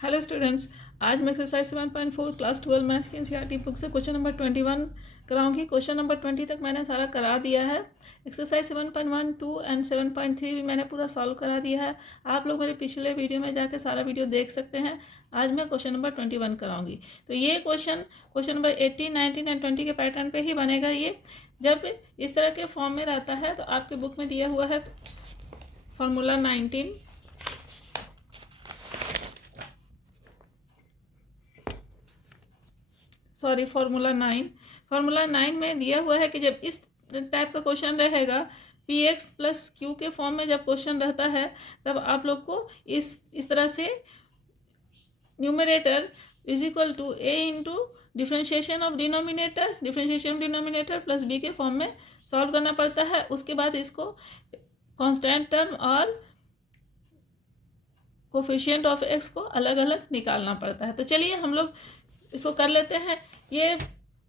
Hello students, आज मैं exercise 7.4 class 12 maths की एनसीईआरटी बुक से क्वेश्चन नंबर 21 कराऊंगी। क्वेश्चन नंबर 20 तक मैंने सारा करा दिया है। एक्सरसाइज 7.1, 2 एंड 7.3 भी मैंने पूरा सॉल्व करा दिया है। आप लोग मेरे पिछले वीडियो में जाकर सारा वीडियो देख सकते हैं। आज मैं क्वेश्चन नंबर 21 कराऊंगी। तो ये क्वेश्चन नंबर 18, 19 एंड 20 के पैटर्न पर ही बनेगा। ये जब इस तरह के फॉर्म में रहता है तो आपके बुक में दिया हुआ है फार्मूला 19, सॉरी फार्मूला 9। फार्मूला 9 में दिया हुआ है कि जब इस टाइप का क्वेश्चन रहेगा, पी एक्स प्लस क्यू के फॉर्म में जब क्वेश्चन रहता है, तब आप लोग को इस तरह से numerator is equal to a into differentiation of denominator plus b के फॉर्म में सॉल्व करना पड़ता है। उसके बाद इसको कांस्टेंट टर्म और कोफिशिएंट ऑफ एक्स को अलग अलग निकालना पड़ता है। तो चलिए हम लोग इसको कर लेते हैं। ये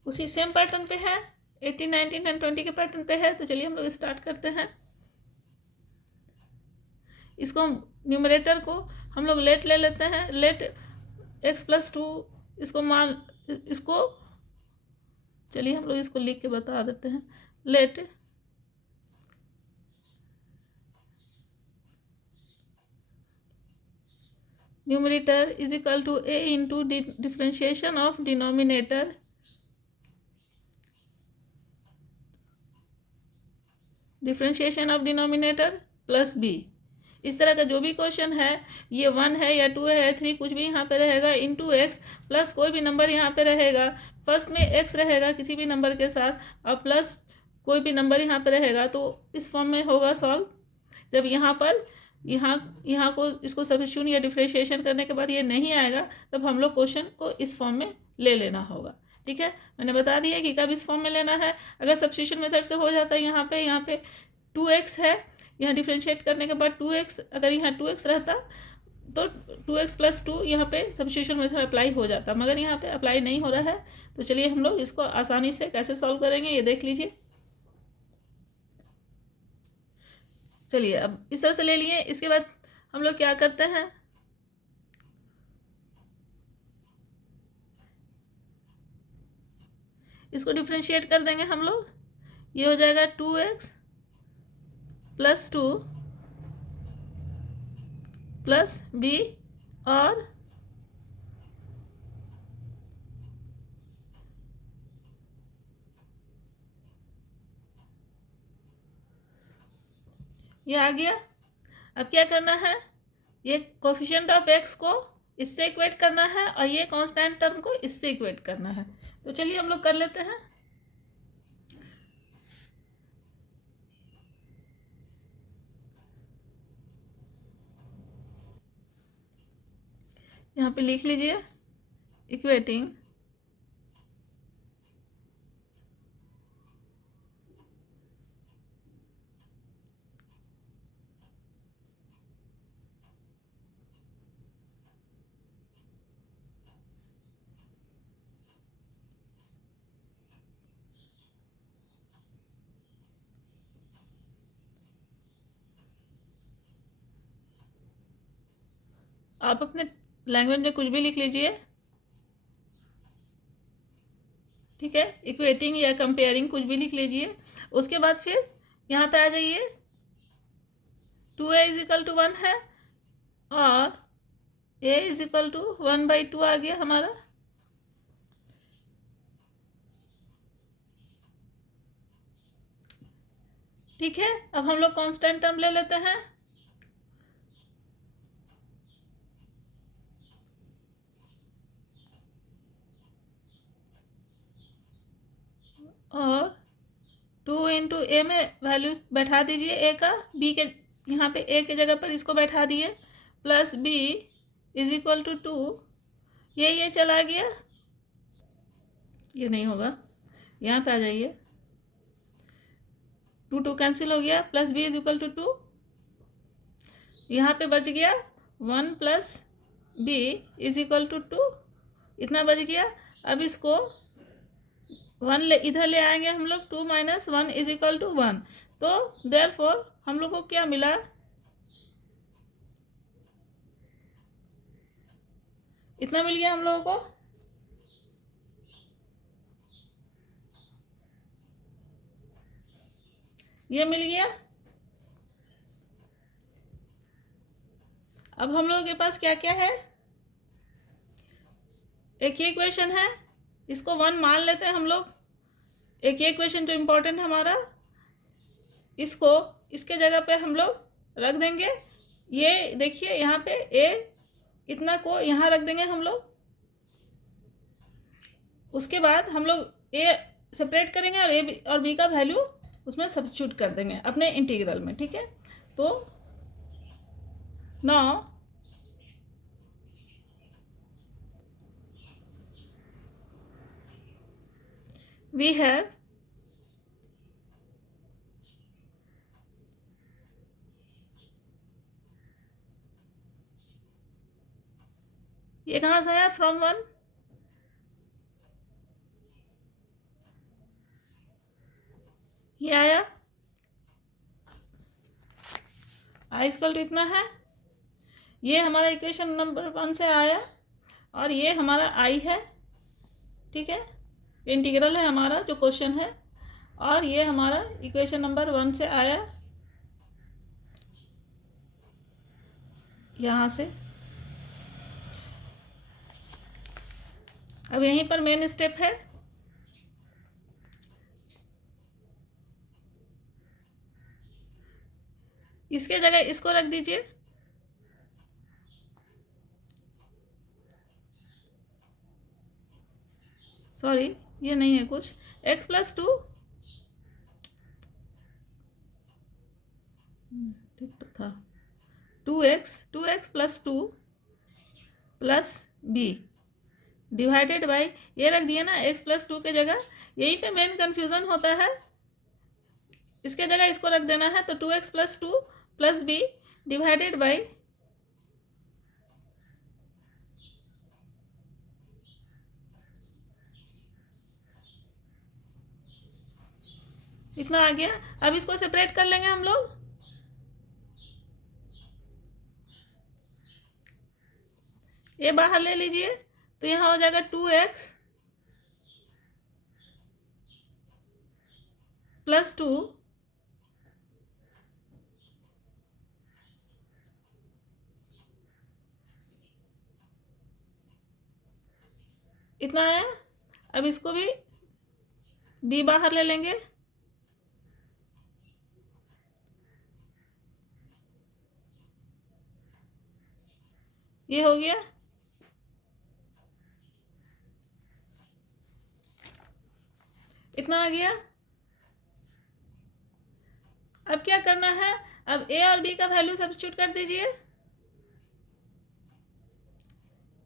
उसी सेम पैटर्न पे है, 18, 19 एंड 20 के पैटर्न पे है। तो चलिए हम लोग स्टार्ट करते हैं। इसको न्यूमरेटर को हम लोग लेट ले लेते हैं, लेट एक्स प्लस 2। इसको चलिए हम लोग इसको लिख के बता देते हैं। Let numerator is equal to a into differentiation of denominator plus b. इस तरह का जो भी क्वेश्चन है, ये 1 है या 2 है या 3, कुछ भी यहाँ पे रहेगा, इंटू एक्स प्लस कोई भी नंबर यहाँ पे रहेगा। फर्स्ट में एक्स रहेगा किसी भी नंबर के साथ, और प्लस कोई भी नंबर यहाँ पे रहेगा, तो इस फॉर्म में होगा सॉल्व। जब यहाँ पर यहाँ को इसको सब्स्टिट्यूशन या डिफरेंशिएशन करने के बाद ये नहीं आएगा, तब हम लोग क्वेश्चन को इस फॉर्म में ले लेना होगा। ठीक है, मैंने बता दिया कि कब इस फॉर्म में लेना है। अगर सब्स्टिट्यूशन मेथड से हो जाता है, यहाँ पे 2x है, यहाँ डिफ्रेंशिएट करने के बाद 2x, अगर यहाँ 2x रहता तो 2x प्लस 2 यहाँ पे सब्स्टिट्यूशन मेथड अप्लाई हो जाता, मगर यहाँ पे अप्लाई नहीं हो रहा है। तो चलिए हम लोग इसको आसानी से कैसे सॉल्व करेंगे ये देख लीजिए। चलिए अब इस तरह से ले लिए। इसके बाद हम लोग क्या करते हैं, इसको डिफ्रेंशिएट कर देंगे हम लोग। ये हो जाएगा 2x प्लस 2 प्लस बी, और ये आ गया। अब क्या करना है, ये कोफिशिएंट ऑफ एक्स को इससे इक्वेट करना है, और ये कांस्टेंट टर्म को इससे इक्वेट करना है। तो चलिए हम लोग कर लेते हैं। यहाँ पे लिख लीजिए इक्वेटिंग आप अपने लैंग्वेज में कुछ भी लिख लीजिए। ठीक है, इक्वेटिंग या कंपेयरिंग कुछ भी लिख लीजिए। उसके बाद फिर यहाँ पे आ जाइए, 2a इज इक्वल टू 1 है, और a इज इक्वल टू 1/2 आ गया हमारा। ठीक है, अब हम लोग कांस्टेंट टर्म ले लेते हैं। और 2 इंटू ए में वैल्यू बैठा दीजिए ए का, बी के यहाँ पे ए के जगह पर इसको बैठा दिए, plus b is equal to 2। ये चला गया, ये नहीं होगा। यहाँ पे आ जाइए, 2 कैंसिल हो गया, plus b is equal to 2। यहाँ पे बच गया 1 plus b is equal to 2, इतना बच गया। अब इसको 1 इधर ले आएंगे हम लोग, 2 माइनस 1 इज इक्वल टू 1। तो देयरफॉर हम लोग को क्या मिला, इतना मिल गया हम लोगों को। ये मिल गया। अब हम लोगों के पास क्या क्या है, एक ये क्वेश्चन है, इसको 1 मान लेते हैं हम लोग। एक ये क्वेश्चन तो इम्पोर्टेंट है हमारा, इसको इसके जगह पे हम लोग रख देंगे। ये देखिए यहाँ पे ए इतना को यहाँ रख देंगे हम लोग। उसके बाद हम लोग ए सेपरेट करेंगे और ए और बी का वैल्यू उसमें सब्स्टिट्यूट कर देंगे अपने इंटीग्रल में, ठीक है। तो नाउ वी हैव ये कहाँ से आया, फ्रॉम 1, ये आया आई इक्वल टू इतना है। ये हमारा इक्वेशन नंबर 1 से आया और ये हमारा आई है, ठीक है। इंटीग्रल है हमारा जो क्वेश्चन है, और ये हमारा इक्वेशन नंबर 1 से आया यहाँ से। अब यहीं पर मेन स्टेप है, इसके जगह इसको रख दीजिए। सॉरी ये नहीं है कुछ, x प्लस 2, ठीक तो था, 2x plus 2 plus b divided by, ये रख दिया ना x प्लस 2 के जगह। यहीं पे मेन कंफ्यूजन होता है, इसके जगह इसको रख देना है। तो 2x plus 2 plus b divided by इतना आ गया। अब इसको सेपरेट कर लेंगे हम लोग। ये बाहर ले लीजिए, तो यहाँ हो जाएगा 2x प्लस 2 इतना आया। अब इसको भी b बाहर ले लेंगे, ये हो गया। इतना आ गया। अब क्या करना है, अब a और b का वैल्यू सब्स्टिट्यूट कर दीजिए।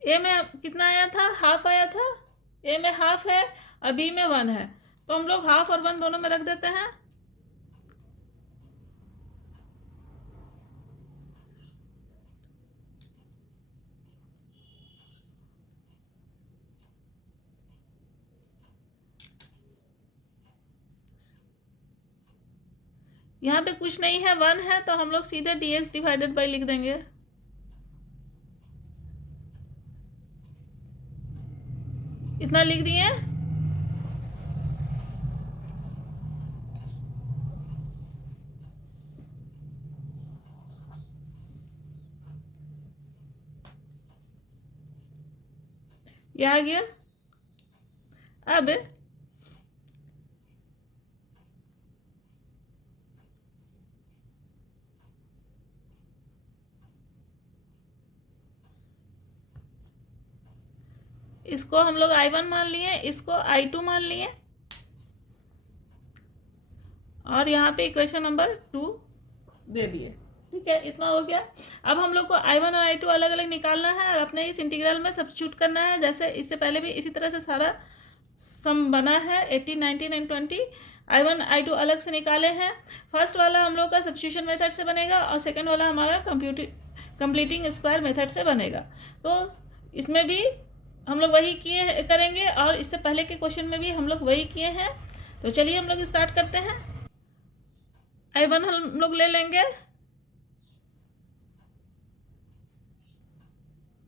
a में कितना आया था, हाफ आया था, a में हाफ है और b में 1 है, तो हम लोग हाफ और 1 दोनों में रख देते हैं। यहाँ पे कुछ नहीं है, 1 है, तो हम लोग सीधे dx डिवाइडेड बाई लिख देंगे। इतना लिख दिए। ये आ गया। अब इसको हम लोग I1 मान लिए, इसको I2 मान लिए, और यहाँ पे इक्वेशन नंबर 2 दे दिए, ठीक है। इतना हो गया। अब हम लोग को I1 और I2 अलग अलग निकालना है और अपने इस इंटीग्रल में सब्स्टिट्यूट करना है, जैसे इससे पहले भी इसी तरह से सारा सम बना है। 18, 19 एंड 20 I1 I2 अलग से निकाले हैं। फर्स्ट वाला हम लोग का सब्स्टिट्यूशन मेथड से बनेगा और सेकेंड वाला हमारा कंप्लीटिंग स्क्वायर मेथड से बनेगा। तो इसमें भी हम लोग वही किए करेंगे और इससे पहले के क्वेश्चन में भी हम लोग वही किए हैं। तो चलिए हम लोग स्टार्ट करते हैं। I1 हम लोग ले लेंगे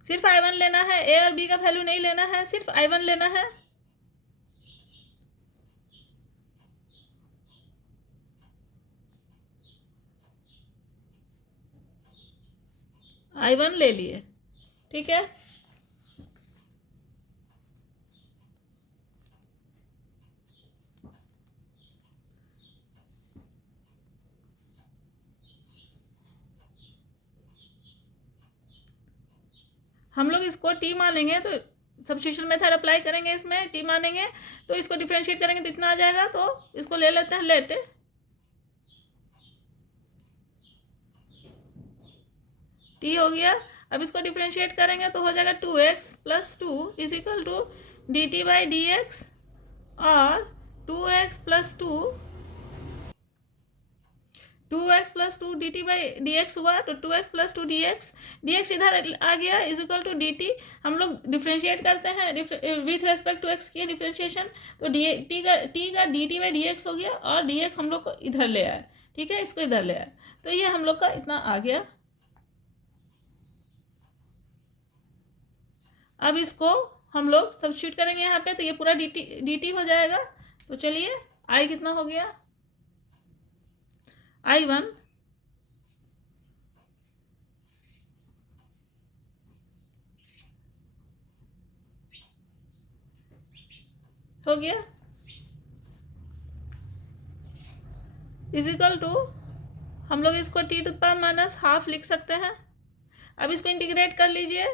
सिर्फ I1 लेना है, ए और बी का वैल्यू नहीं लेना है, सिर्फ I1 लेना है। I1 ले लिए, ठीक है। हम लोग इसको टी मानेंगे तो सब्स्टिट्यूशन मेथड अप्लाई करेंगे, इसमें टी मानेंगे तो इसको डिफ्रेंशिएट करेंगे तो इतना आ जाएगा, तो इसको ले लेते हैं लेट। टी हो गया। अब इसको डिफ्रेंशिएट करेंगे तो हो जाएगा 2x plus 2 is equal to d t by d x, और 2x plus 2 d t by d x हुआ, तो 2x प्लस 2 डी एक्स इधर आ गया is equal to d t. हम लोग डिफ्रेंशिएट करते हैं विथ रेस्पेक्ट टू x की डिफ्रेंशिएशन, तो टी का d t by d x हो गया, और डी एक्स हम लोग को इधर ले आए, ठीक है, इसको इधर ले आए, तो ये हम लोग का इतना आ गया। अब इसको हम लोग सब्स्टिट्यूट करेंगे यहाँ पे, तो ये पूरा डी टी हो जाएगा। तो चलिए आई कितना हो गया, I1 हो गया इज इक्वल टू, हम लोग इसको t to the power minus half लिख सकते हैं। अब इसको इंटीग्रेट कर लीजिए,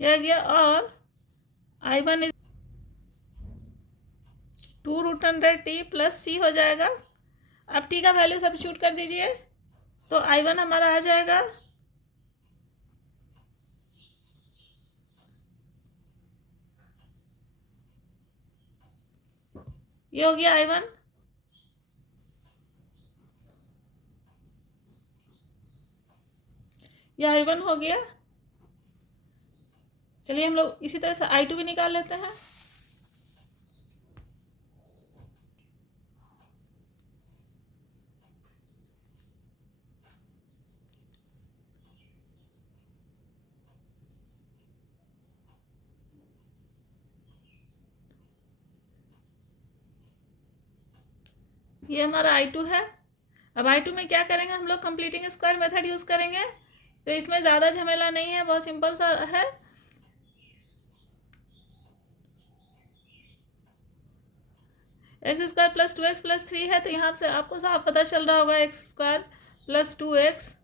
यह गया, और I1 इज 2√100t प्लस सी हो जाएगा। अब टी का वैल्यू सब्स्टिट्यूट कर दीजिए, तो I1 हमारा आ जाएगा ये हो गया I1, यह I1 हो गया। चलिए हम लोग इसी तरह से I2 भी निकाल लेते हैं। ये हमारा I2 है। अब I2 में क्या करेंगे, हम लोग कंप्लीटिंग स्क्वायर मेथड यूज करेंगे, तो इसमें ज़्यादा झमेला नहीं है, बहुत सिंपल सा है। X square plus 2x plus 3 है, तो यहाँ से आपको साफ पता चल रहा होगा एक्स स्क्वायर प्लस 2x,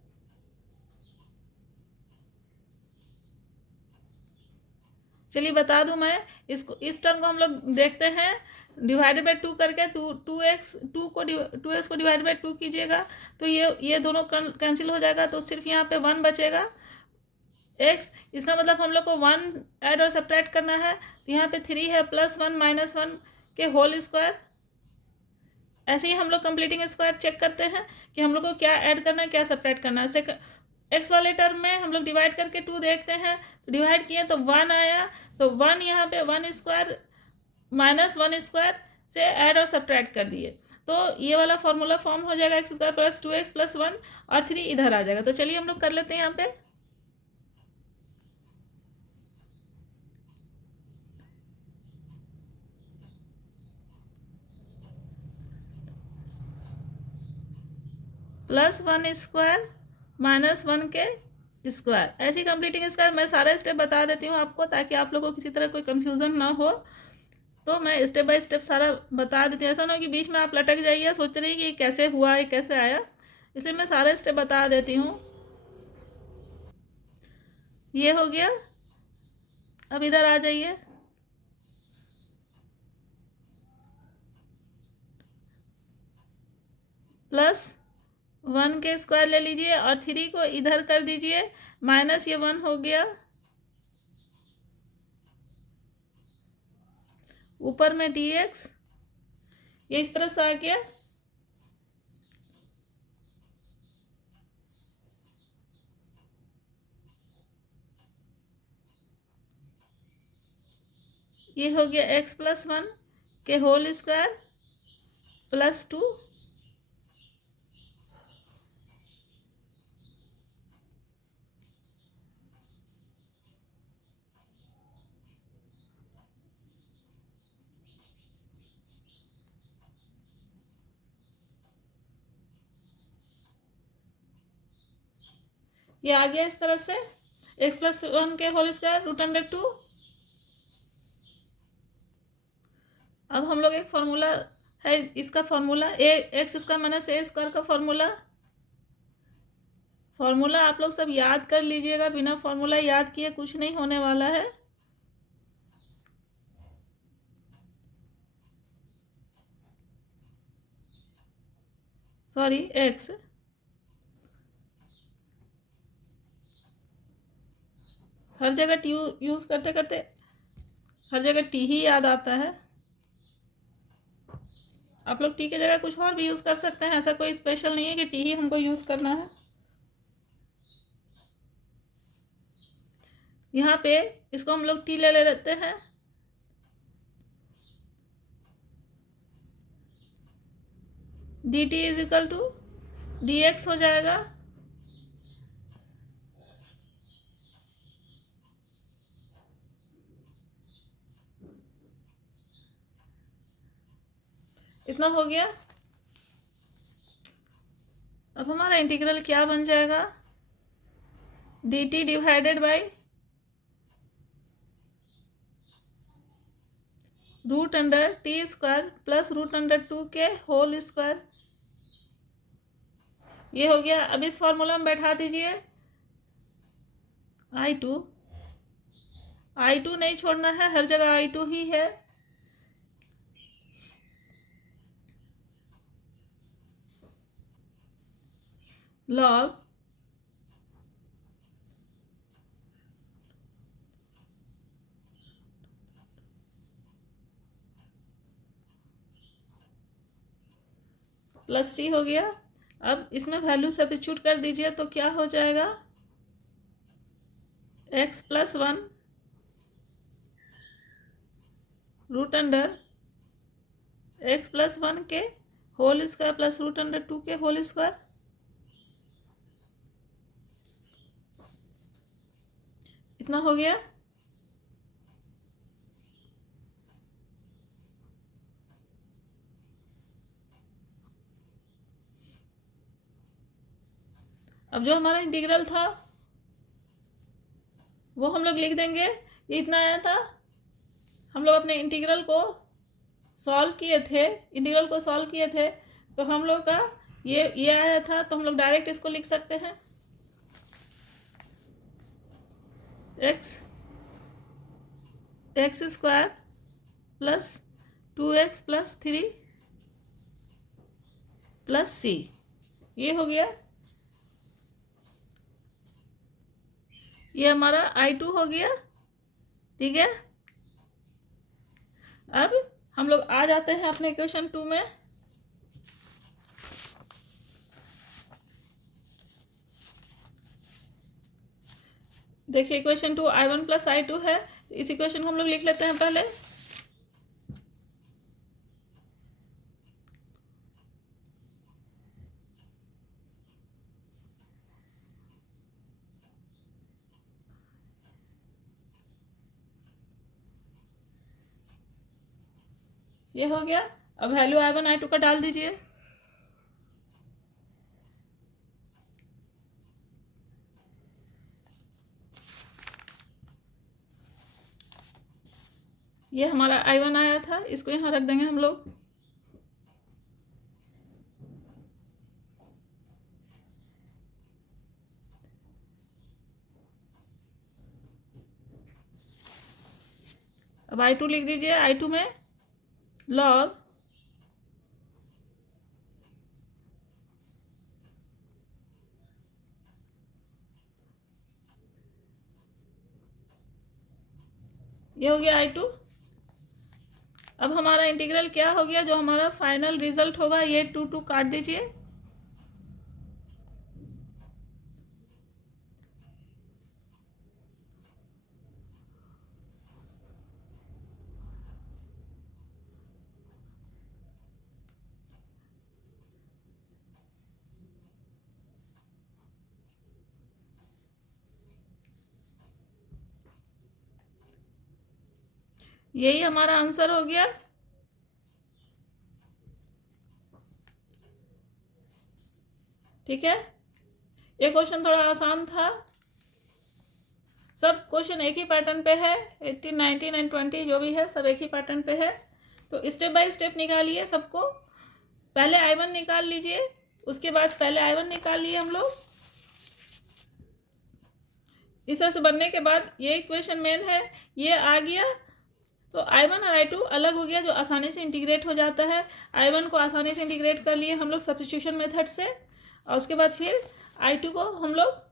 चलिए बता दूं मैं इसको, इस टर्म को हम लोग देखते हैं डिवाइडेड बाई 2 करके, 2 को डिवाइडेड बाई 2 कीजिएगा, तो ये दोनों कैंसिल हो जाएगा, तो सिर्फ यहाँ पे 1 बचेगा x। इसका मतलब हम लोग को 1 ऐड और सब्ट्रैक्ट करना है, तो यहाँ पे 3 है प्लस 1 माइनस 1 के होल स्क्वायर। ऐसे ही हम लोग कंप्लीटिंग स्क्वायर चेक करते हैं कि हम लोग को क्या ऐड करना है क्या सब्ट्रैक्ट करना है। एक्स वाले टर्म में हम लोग डिवाइड करके 2 देखते हैं, तो डिवाइड किए तो 1 आया, तो 1 यहाँ पे 1 स्क्वायर माइनस 1 स्क्वायर से ऐड और सब्ट्रैक्ट कर दिए, तो ये वाला फॉर्मूला फॉर्म हो जाएगा x square plus 2x plus 1, और 3 इधर आ जाएगा। तो चलिए हम लोग कर लेते हैं यहाँ पे, प्लस 1 स्क्वायर माइनस 1 के स्क्वायर। ऐसी कंप्लीटिंग स्क्वायर मैं सारा स्टेप बता देती हूँ आपको, ताकि आप लोगों को किसी तरह कोई कंफ्यूजन ना हो, तो मैं स्टेप बाय स्टेप सारा बता देती हूँ। ऐसा ना हो कि बीच में आप लटक जाइए सोच रही कि कैसे हुआ है कैसे आया, इसलिए मैं सारा स्टेप बता देती हूँ। ये हो गया। अब इधर आ जाइए, प्लस 1 के स्क्वायर ले लीजिए और 3 को इधर कर दीजिए, माइनस ये 1 हो गया, ऊपर में dx, ये इस तरह से आ गया। ये हो गया x+1 के होल स्क्वायर +2 ये आ गया इस तरह से x+1 के होल स्क्वायर √2। अब हम लोग एक फॉर्मूला है, इसका फॉर्मूला x² माइनस a² का फॉर्मूला आप लोग सब याद कर लीजिएगा, बिना फॉर्मूला याद किए कुछ नहीं होने वाला है। सॉरी x, हर जगह टी यूज करते करते हर जगह टी ही याद आता है। आप लोग टी की जगह कुछ और भी यूज कर सकते हैं, ऐसा कोई स्पेशल नहीं है कि टी ही हमको यूज करना है। यहाँ पे इसको हम लोग टी ले लेते हैं, d t is equal to d x हो जाएगा। इतना हो गया। अब हमारा इंटीग्रल क्या बन जाएगा, D T divided by √t² plus √2 के होल स्क्वायर। ये हो गया। अब इस फॉर्मूला में बैठा दीजिए I2 नहीं छोड़ना है, हर जगह I2 ही है। लॉग प्लस सी हो गया। अब इसमें वैल्यू सब्स्टिट्यूट कर दीजिए तो क्या हो जाएगा, x+1 √x+1 के होल स्क्वायर प्लस √2 के होल स्क्वायर। इतना हो गया। अब जो हमारा इंटीग्रल था वो हम लोग लिख देंगे। ये इतना आया था, हम लोग अपने इंटीग्रल को सॉल्व किए थे, तो हम लोग का ये आया था, तो हम लोग डायरेक्ट इसको लिख सकते हैं x² plus 2x plus 3 plus सी। ये हो गया। ये हमारा I2 हो गया। ठीक है, अब हम लोग आ जाते हैं अपने क्वेश्चन 2 में। देखिए क्वेश्चन 2 I1 प्लस I2 है, तो इस इक्वेशन को हम लोग लिख लेते हैं पहले। ये हो गया। अब वैल्यू I1 I2 का डाल दीजिए। ये हमारा I1 आया था, इसको यहाँ रख देंगे हम लोग। अब I2 लिख दीजिए। I2 में लॉग ये हो गया I2। अब हमारा इंटीग्रल क्या हो गया, जो हमारा फाइनल रिजल्ट होगा, ये 2 काट दीजिए। यही हमारा आंसर हो गया। ठीक है, ये क्वेश्चन थोड़ा आसान था। सब क्वेश्चन एक ही पैटर्न पे है, 18, 19 एंड 20 जो भी है सब एक ही पैटर्न पे है। तो स्टेप बाय स्टेप निकालिए सबको। पहले I1 निकाल लीजिए, उसके बाद पहले I1 निकाल लिए हम लोग। इस तरह से बनने के बाद ये इक्वेशन मेन है, ये आ गया। तो I1 और I2 अलग हो गया, जो आसानी से इंटीग्रेट हो जाता है। I1 को आसानी से इंटीग्रेट कर लिए हम लोग सब्स्टिट्यूशन मेथड से, और उसके बाद फिर I2 को हम लोग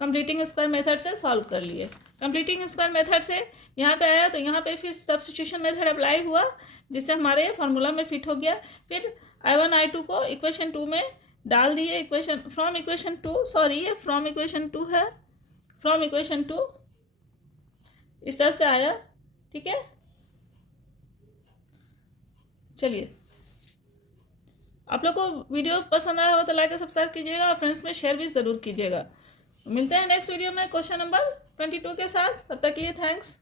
कंप्लीटिंग स्क्वायर मेथड से सॉल्व कर लिए। कंप्लीटिंग स्क्वायर मेथड से यहाँ पे आया, तो यहाँ पे फिर सब्स्टिट्यूशन मेथड अप्लाई हुआ, जिससे हमारे फार्मूला में फिट हो गया। फिर I1 I2 को इक्वेशन 2 में डाल दिए। फ्रॉम इक्वेशन 2 है, फ्रॉम इक्वेशन 2 इस तरह से आया। ठीक है, चलिए, आप लोग को वीडियो पसंद आया हो तो लाइक और सब्सक्राइब कीजिएगा, और फ्रेंड्स में शेयर भी ज़रूर कीजिएगा। मिलते हैं नेक्स्ट वीडियो में क्वेश्चन नंबर 22 के साथ। तब तक के लिए थैंक्स।